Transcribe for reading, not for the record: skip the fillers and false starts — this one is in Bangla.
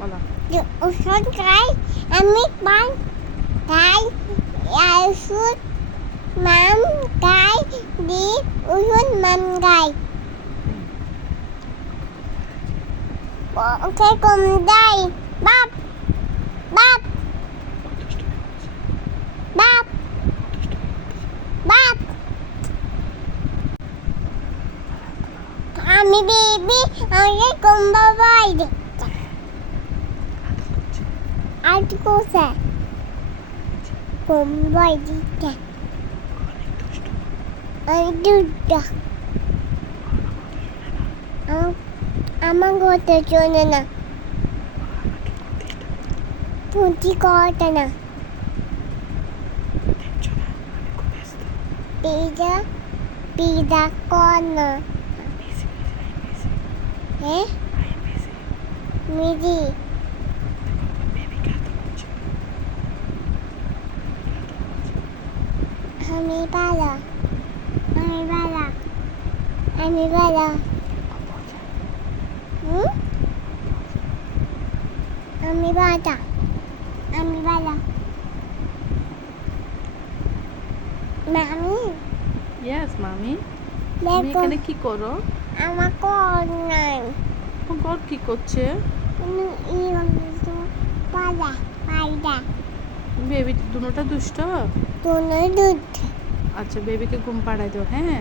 বলো। ওষুধ খাই আমি পান খাই ওষুধ মাম খাই দি ওষুধ মাম খাই ওকে কম দেয় বাপ বাপ বাপ বাপ আমি বেবি আমাকে কম বাবাই আর কোথায় কম বাই দিতে আমি দুধটা আমার ঘরতে চলে না পুঁটি করতে না পিজা পিজা কর না হ্যাঁ মিজি আমি বালা আমি বালা আমি বালা আমি বালা আমি বালা মামি ইয়েস মামি। তুমি দেখো এখানে কি করো? আমার কর নাই গড কি করছে? বালা পাইডা বেবি দুটোটা দুষ্ট। তোর দুধ আচ্ছা বেবিকে ঘুম পাড়াই দাও, হ্যাঁ।